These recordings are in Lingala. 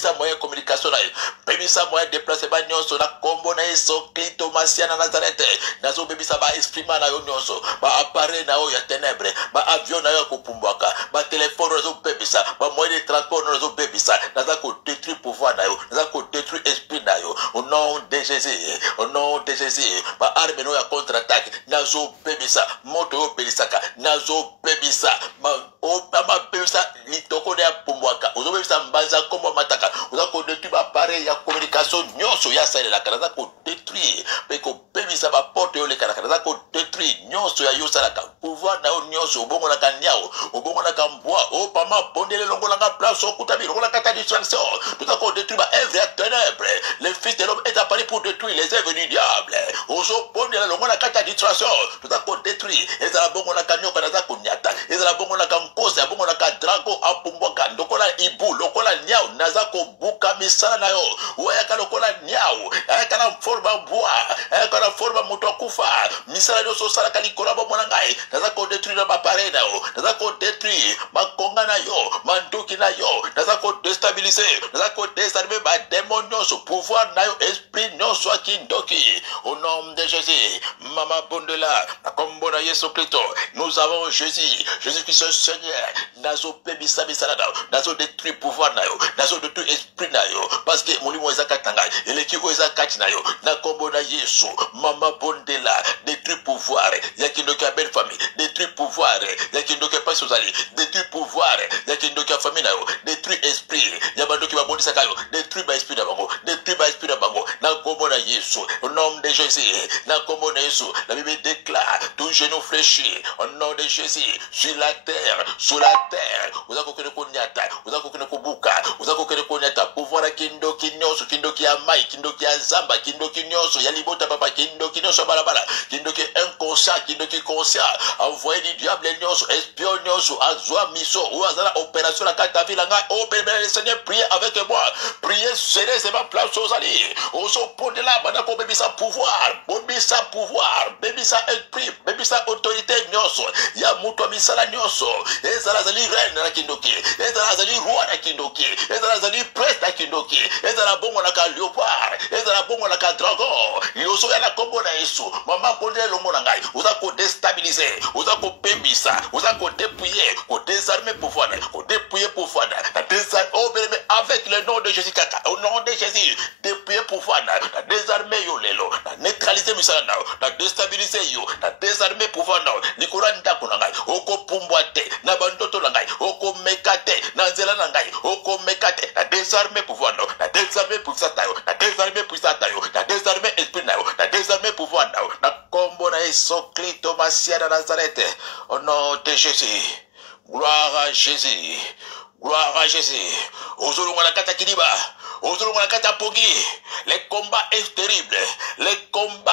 bebisa moyen communication na yo bebisa moyen déplacement nyonso na kombo na Yesu Kristo Masia na Nazareth nazo bebisa ba esprit na yo nyonso ba appareil na yo ya ténèbres ba avion na yo kupumbwaka ba téléphone nazo bebisa ba moyen de transport nazo bebisa naza ko détruire pouvoir na yo naza ko détruire esprit na yo au nom de Jésus au nom de Jésus ba arme no ya contre-attaque nazo bebisa moto yo belisaka nazo bebisa ma o ma bebisa litoko ya pumbwaka ozo bebisa mbanza kombo mataka oza ko détruire ba appareil ya communication nyonso ya salela kana za ko détruire pe ko bebisa ba porte yo le kana za ko détruire nyonso ya yo salaka pouvoir na yo nyonso bongo na kanyao bongo na kambwa o pama bondele longola nga place au kutabi longola kata distraction tout à coup détruire ba œuvre ya ténèbres le fils de l'homme est apparu pour détruire les œuvres du diable ozo bondele longola kata distraction tout à coup détruire ezala bongo na kanyoka na za kunyata ezala bongo na kankosa bongo na ka drago apumbwaka ndokola ibu lokola nyao naza ko buka misala na yo oyaka lokola nyao ayaka na forma bois ayaka na forma moto akufa misala yo so sala kalikola bo mona ngai naza ko détruire ba pare na yo naza ko détruire makonga na yo manduki na yo naza ko déstabiliser naza ko désarmer ba démon nyonso pouvoir na yo esprit nyonso akindoki au nom de Jésus mama bondela kombo na Yesu Kristo nous avons Jésus Christ Seigneur nazo pebisa misala na yo nazo détruire pouvoir na yo nazo détruire esprit na yo parce que molimo ezaka tanga eleki ko ezaka na yo na kombo na Yesu mama bondela détruire pouvoir ya kindoki ya belle famille détruire pouvoir ya kindoki ya pasi ozali détruire pouvoir ya kindoki ya famille na yo détruire esprit ya bandoki babondisaka yo détruire ba esprit na bango détruire ba esprit na bango na kombo na Yesu au nom de Jésus na kombo na Yesu la Bible déclare tout genou fléchi au nom de Jésus sur la terre uzako kene konyata uzako kene kubuka uzako kene konyata pouvoir ya kindoki nyonso kindoki ya mai kindoki ya zamba kindoki nyonso ya libota papa kindoki nyonso balabala kindoki inconscient kindoki conscient envoyé du diable nyonso espion nyonso azwa miso ou azala opération la kata vilanga o le Seigneur priez avec moi priez sérieusement place aux alliés oso pondela là bana ko bebisa pouvoir bebisa esprit bebisa autorité nyonso ya muto misala nyonso ezala zali reine na kindoki ezala zali roi na kindoki ezala zali prince na kindoki ezala bongo na ka léopard ezala bongo na ka dragon yoso ya na kombo na Yesu mama pondela longo na ngai uza ko déstabiliser uza ko bebisa uza ko dépouiller ko désarmer pouvoir ko dépouiller pouvoir na désarmer avec le nom de Jésus kaka au nom de Jésus dépouiller pouvoir na désarmer yo lelo na neutraliser misala na na déstabiliser yo na désarmer pouvoir na likora ndako na ngai oko pumbwate na bandoto na ngai oko mekate na nzela na ngai oko mekate na désarmer pouvoir na désarmer puissance na yo na désarmer puissance na yo na désarmer esprit na yo na désarmer pouvoir na kombo na Yesu Kristo Masia na Nazareth au nom de Jésus. Gloire à Jésus. Gloire à Jésus. Ozolonga na kata kiliba. Ozolonga na kata pogi. Les combats est terrible. Les combats.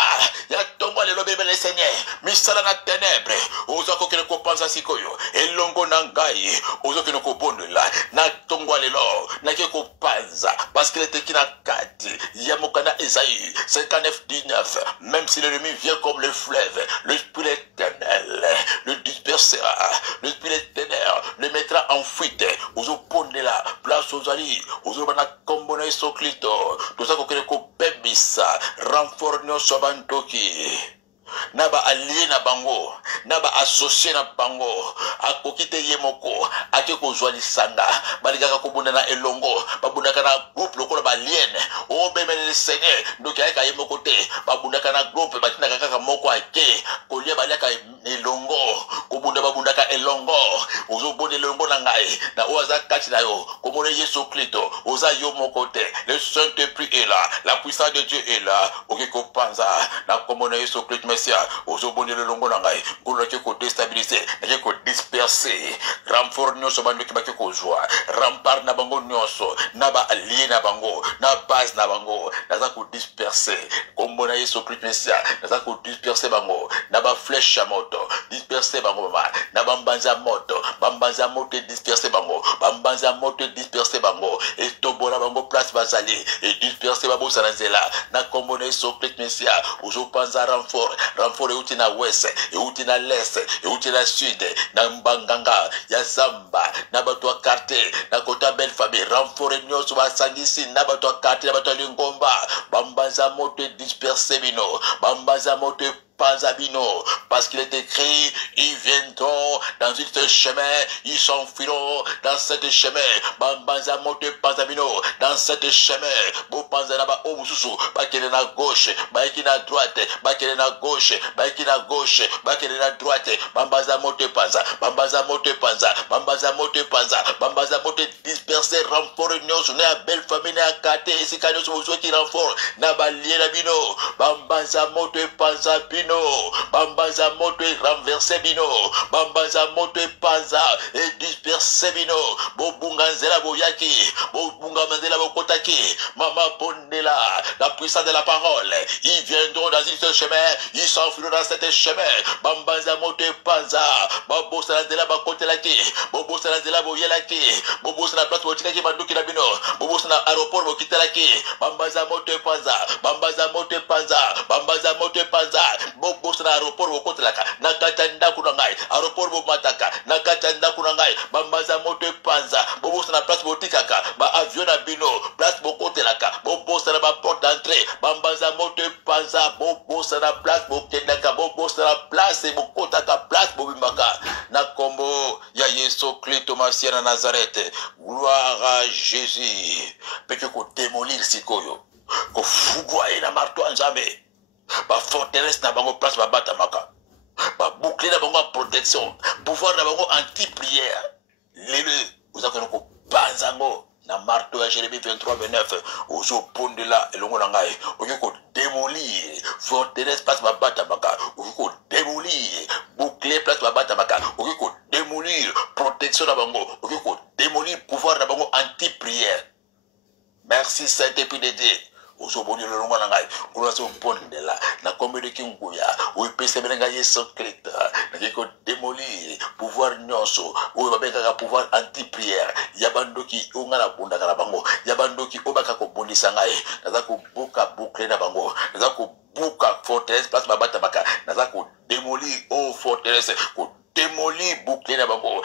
Ya tomba le lobe le Seigneur. Misala na ténèbres. Ozako kene ko panza sikoyo. Elongo na ngai. Ozako kene ko bonela. Na tongwa le lo. Na ke ko panza. Parce que était kina kati. Yamokana Esaïe 59:19. Même si l'ennemi vient comme le fleuve, l'esprit éternel le dispersera. L'esprit éternel le mettra en fuite. Ozopondela place aux alliés ozobana kombo na Yesu Kristo tozako kele ko bebisa renfort nyonso bantoki naba allié na bango naba associé na bango akokite yemoko ake ko zwali sanga balikaka ko bunda na elongo babundaka na groupe lokola ba alien o bemele Seigneur ndoki aka yemoko te babundaka na groupe batina kaka moko ake ko lia balaka elongo ko bunda babundaka elongo ozobonde elongo na ngai na oza kati na yo ko mona Yesu Kristo oza yo moko te le Saint-Esprit est là la puissance de Dieu est là okiko panza na ko mona Yesu Kristo ozobonde le longo na ngai ngolo ke ko déstabiliser ke ko disperser renfort nyonso bandoki bake ko joa rempart na bango nyonso na ba allié na bango na base na bango naza ko disperser kombo na Yesu Christ Messia naza ko disperser bango na ba flèche moto disperser bango mama na bambanza moto disperser bango bambanza moto disperser bango et tobola bango place bazali et disperser bango sanazela na kombo na Yesu Christ Messia ozopanza renfort euti na ouest euti na l'est euti na sud na mbanganga ya zamba na bato quartier na kota belle famille renfort renfort nyonso basangisi na bato akati na bato lingomba bambanza moto disperse bino bambanza moto Panzabino, parce qu'il est écrit, ils viendront dans ce chemin, ils s'enfuiront dans cette chemin, Bambanza mote Panzabino, dans cette chemin, Bo Panzanaba Omususu, Bakele na gauche, Bakele na droite, Bakele na gauche, Bakele na gauche, Bakele na droite, Bambaza mote Panza, Bambaza mote Panza, Bambaza mote Panza, Bambaza mote dispersé, renfort nyonso, na belle famille na kate, esi kanyo so qui renfort, na balie na bino, Bambaza mote Panza bino. Bambaza moto renversé bino Bambaza moto panza et dispersé bino Bobunga nzela boyaki Bobunga manzela bokotaki Mama Bondela la puissance de la parole ils viendront dans ce chemin ils s'enfuiront dans cet chemin Bambaza moto panza Babosa nzela bakotelaki Bobosa nzela boyelaki Bobosa na place botikaki manduki na bino Bobosa na aéroport bokitelaki Bambaza moto panza Bambaza moto panza Bambaza moto panza Bobosa na aéroport bokotelaka nakata ndaku na ngai aéroport bomataka nakata ndaku na ngai bambaza moto panza bobosa na place botikaka ba avion na bino place bokotelaka bobosa na ba porte d'entrée bambaza moto panza bobosa na place bokendaka bobosa na place bokotaka place bobimbaka na kombo ya Yesu Kristo Masia na Nazareth. Gloire à Jésus. Peke ko démolir sikoyo ko fugwa na marto nzambe ba forteresse na bango place ba batamaka ba boucler na bango protection pouvoir na bango anti-prière lele uzakona ko panzango na marteau ya Jérémie 23:29 ozo pondela elongo na ngai oyo ko démolir forteresse place ba batamaka oyo ko démolir boucler place ba batamaka oyo ko démolir protection na bango oyo ko démolir pouvoir na bango anti-prière. Merci Saint-Esprit de Dieu. Uzoboni lolongo na ngai unazo pondela na kombe de kinguya uipese menga Yesu Kristo na kiko démolir pouvoir nyonso oyo babeka pouvoir anti prière yabandoki ongala bunda kala bango yabandoki obaka ko bondisa ngai naza ko buka boucler na bango naza ko buka forteresse place babata baka naza ko démolir au forteresse ko démolir boucler na bango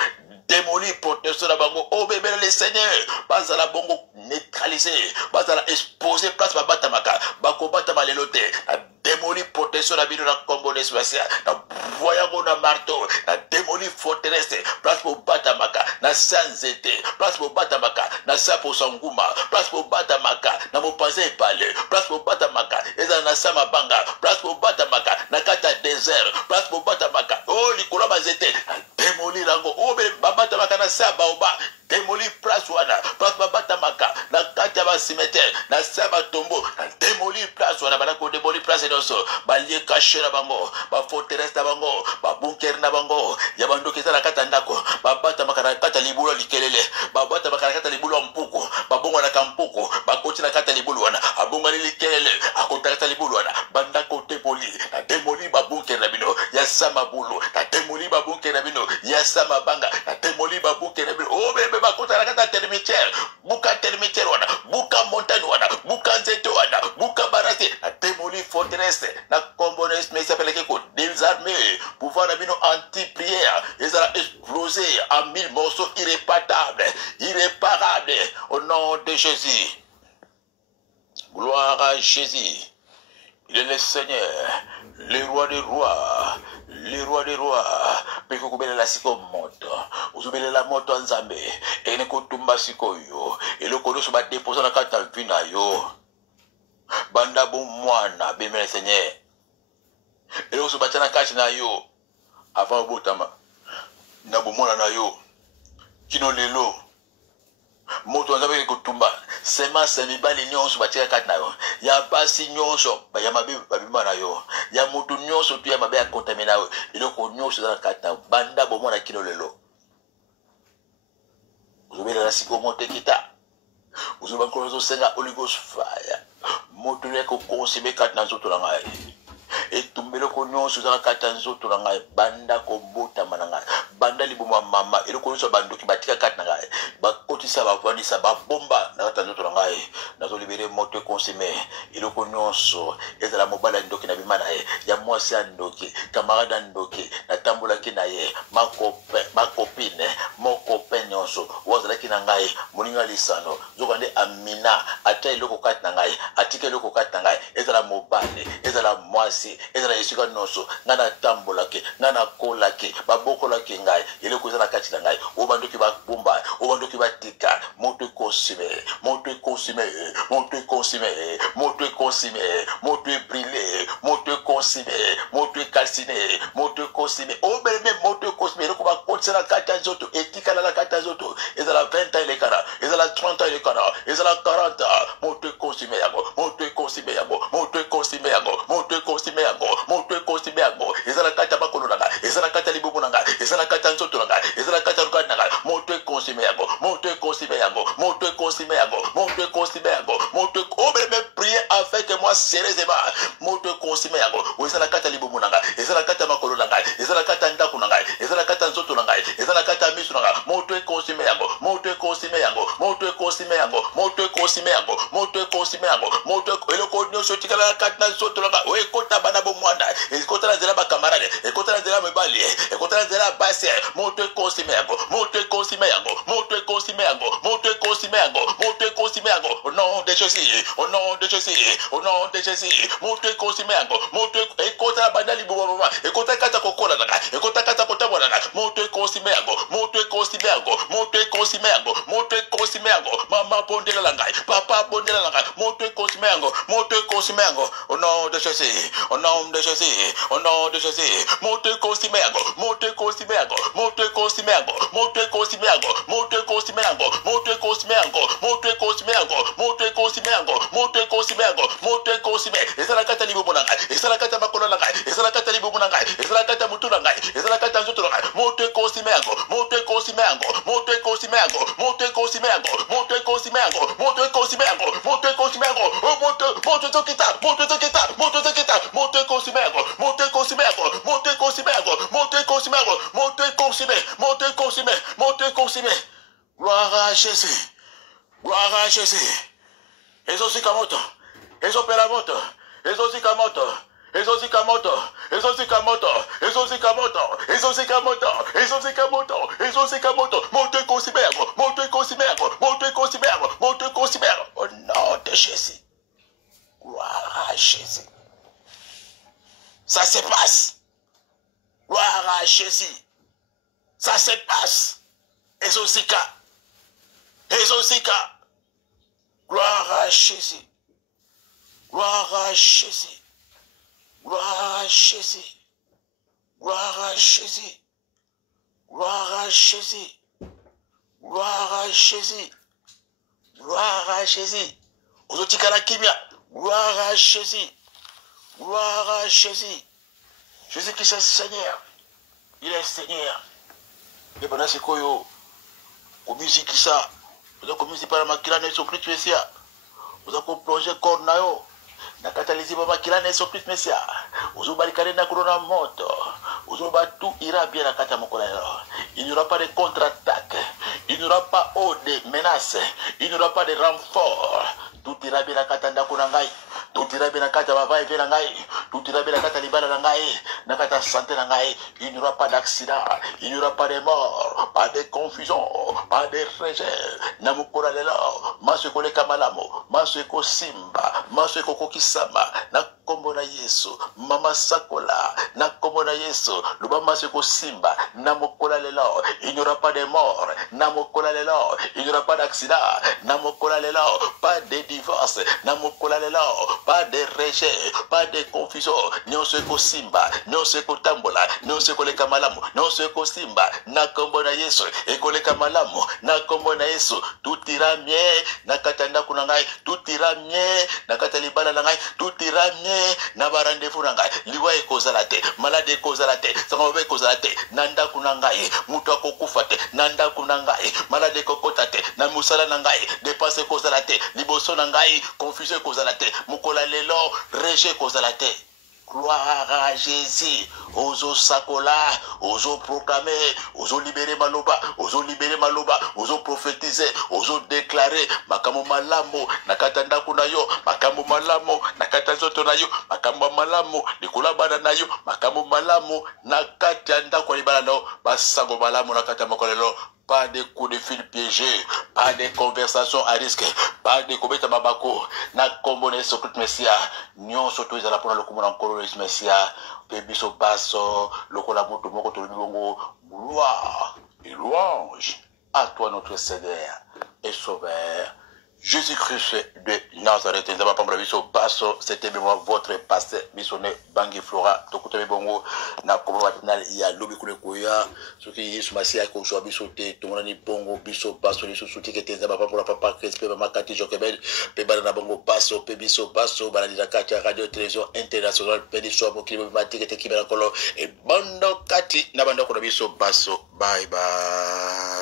démolir protection na bango oh bébé le Seigneur bazala bongo neutraliser bazala exposer place ba batamaka ba ko batama lelote na démolir protection na bino na kombo d'espacia na voyango na marteau na démolir forteresse place pour batamaka na sanzete place pour batamaka na sapo sanguma place pour batamaka na mopanze pale place pour batamaka eza na sama banga place pour batamaka na kata désert place pour batamaka oh likolo bazete démolir lango oh batamaka na saba oba démolir place wana place batamaka na kata ba cimetière na saba tombeau na démolir place wana bana ko démolir place noso balie caché na bango ba forteresse na bango ba bunker na bango ya bandoki na kata ndako batamaka na kata libulo likelele batamaka na kata libulo mpuko babongo na kampuko bakoti na kata libulo wana abonga likelele akota kata libulo wana banda ko démolir na démolir ba bunker na bino ya sama bulu na démolir ba bunker na bino ya sama banga na démolir ba bunker na bino oh bebe bakota na kata termitière buka wana buka montagne wana buka nzeto wana buka barasi na démolir forteresse na combones mais s'appelle que désarmer pouvoir na bino anti-prière ils ont explosé en 1000 morceaux irréparables au nom de Jésus. Gloire à Jésus. Il est le Seigneur, le roi des rois, le roi des rois. Peko kubele la siko moto, uzubele la moto nzambe, ene kotumba siko yo, elo kono suba deposa na kata vina yo. Banda bo mwana, bemele Seigneur. Elo suba chana kachi na yo, avant botama, na bo mwana na yo, kino lelo. Moto nzambe kotumba sema semibali nyonso batika kati na yo ya basi nyonso ba ya mabe babima na yo ya mutu nyonso tu ya mabe ya contaminer yo iloko nyonso za kati na banda bo mona kilo lelo uzobela la siko monte kita uzoba kozo senga Holy Ghost fire moto le ko consommer kati na nzoto la ngai etumbelo ko nyonso za kati na nzoto la ngai banda ko bota mananga banda liboma mama iloko nyonso bandoki batika kati na ngai bakoti bwandisa babomba na kata nzoto na ngai nazo libere moto consommer iloko nyonso ezala mobala ndoki na bimana ye ya mwasi ya ndoki camarade ndoki na tambolaki na ye ma copine mon copain nyonso wazalaki na ngai moninga lisano zoka nde amina ata iloko kati na ngai atika iloko kati na ngai ezala mobale ezala mwasi ezala esika nyonso nga na tambolaki nga na kolaki babokolaki ngai iloko ezala kati na ngai obandoki babomba obandoki batika moto consommer moto consommer moto consommer moto consommer moto brûler moto consommer moto calciner moto consommer obeleme moto consommer iloko bakotisa kata zoto etikala na kata zoto ezala 20 ans lekara ezala 30 ans lekara ezala 40 ans moto consommer yango moto consommer yango moto consommer yango moto consommer yango moto consommer yango ezala kata bakolo nanga ezala kata libubu nanga ezala kata nzoto nanga ezala kata rukana nanga moto consommer yango moto consommer yango moto consommer yango moto consommer yango moto obeleme prier avec moi sérieusement moto consommer yango ezala kata libubu nanga ezala kata makolo nanga ezala kata ndako nanga ezala kata nzoto nanga ezala kata misu nanga moto consommer yango moto consommer yango moto consommer yango moto consommer yango moto consommer yango moto eloko nyonso tikala kata na nzoto nanga ekota bana bo mwana ekota na nzela ba camarade ekota na nzela mebali ekota na nzela basi moto consommer yango moto consommer yango moto consommer yango moto consommer yango moto consommer yango au nom de Jésus au nom de Jésus au nom de Jésus moto consommer yango moto ekota bana libubu mama ekota kata kokola nanga ekota kata kotabona nanga moto consommer yango moto consommer yango moto consommer yango moto consommer yango mama bondela langa papa bondela langa moto consommer yango moto consommer yango au nom de Jésus au nom de Jésus au nom de Jésus moto consommer yango moto consommer yango moto consommer yango moto consommer yango moto consommer yango moto consommer yango moto consommer yango moto consommer yango moto consommer yango moto consommer ezala kata libubu nanga ezala kata makolo nanga ezala kata libubu nanga ezala kata mutu nanga ezala kata nzoto nanga moto consommer yango moto consommer yango moto consommer yango moto consommer yango moto consommer yango moto consommer yango moto consommer yango moto tokita moto tokita moto tokita moto consommer yango moto consommer yango moto consommer yango moto consommer yango moto consommer moto consommer moto consommer gloire à Jésus gloire à Jésus ezosika moto ezopela moto ezosika moto ezosika moto ezosika moto ezosika moto ezosika moto ezosika moto ezosika moto moto consommer yango moto consommer yango moto consommer yango moto consommer yango au nom de Jésus gloire à Jésus ça se passe gloire à Jésus ça se passe ezosika ezosika gloire à Jésus gloire à Jésus gloire à Jésus gloire à Jésus gloire à Jésus gloire à Jésus gloire à Jésus ozotikala kimia gloire à Jésus gloire à Jésus Jésus qui est Seigneur il est Seigneur et pendant ce koyo au musique ça vous commencez par la makilane sur plus spécial vous avez plongé corps nayo na katalizi baba kilane sur plus spécial vous barricadez na corona moto vous tout ira bien na kata mokola il n'y aura pas de contre-attaque il n'y aura pas de menaces il n'y aura pas de renfort tout ira bien na kata ndako na ngai tout ira bien na kata baba et na ngai tout ira bien na kata libala na ngai na kata santé na ngai il n'y aura pas d'accident il n'y aura pas de mort pas de confusion pas de rejet na mokola lelo maseko le kamalamo maseko simba maseko kokisama na kombo na Yesu mama sakola na kombo na Yesu luba maseko simba na mokola lelo il n'y aura pas de mort na mokola lelo il n'y aura pas d'accident na mokola lelo pas de divorce na mokola lelo pas de rejet pas de confusion nyonseko simba nyonseko tambola nyonseko le kamalamu nyonseko simba na kombo na Yesu ekoleka malamu na kombo na Yesu tout ira bien na katanda kuna ngai tout ira bien na katalibala na ngai tout ira bien na barandevous na ngai liwa ekozala te malade ekozala te sango ekozala te na ndako na ngai mutu akokufa te na ndako na ngai malade ekokota te na musala na ngai dépense ekozala te liboso na ngai confusion ekozala te mukola lelo rejet ekozala te Gloire à Jésus. Ozo sakola, ozo proclamer, ozo libérer maloba, ozo prophétiser, ozo déclarer, makamo malamo, nakata ndaku na yo, makamo malamo, nakata zoto na yo, makamo malamo, nikola bana na yo, makamo malamo, nakata ndaku libana no, basango malamo nakata makolelo. Pas de coups de fil piégés, pas de conversations à risque, pas de kobeta babako, na kombone sokut messia, nyon soto izala pona lokumo na nkolo messia, pebiso basso, lokola moto moko to libongo, gloire et louange à toi notre Seigneur et Sauveur. Jésus-Christ de Nazareth, nous avons parlé de basso, c'était votre pasteur missionnaire Bangi Flora, Tokote Bongo, na Komatinal, il y a Lobi Kulekoya, ce qui est Sumasia, Koshua Bissoté, Tomani Bongo, Bisso, Basso, les sous-soutis qui étaient là pour la papa, Crespe, Makati, Jokebel, Pebana Bongo, Basso, Pebiso, Basso, Baladina Katia, Radio, Télévision Internationale, Pédiso, Bokili, Matique, Kibera Kolo, et Bando Kati, Nabando Konabiso, Basso, bye bye.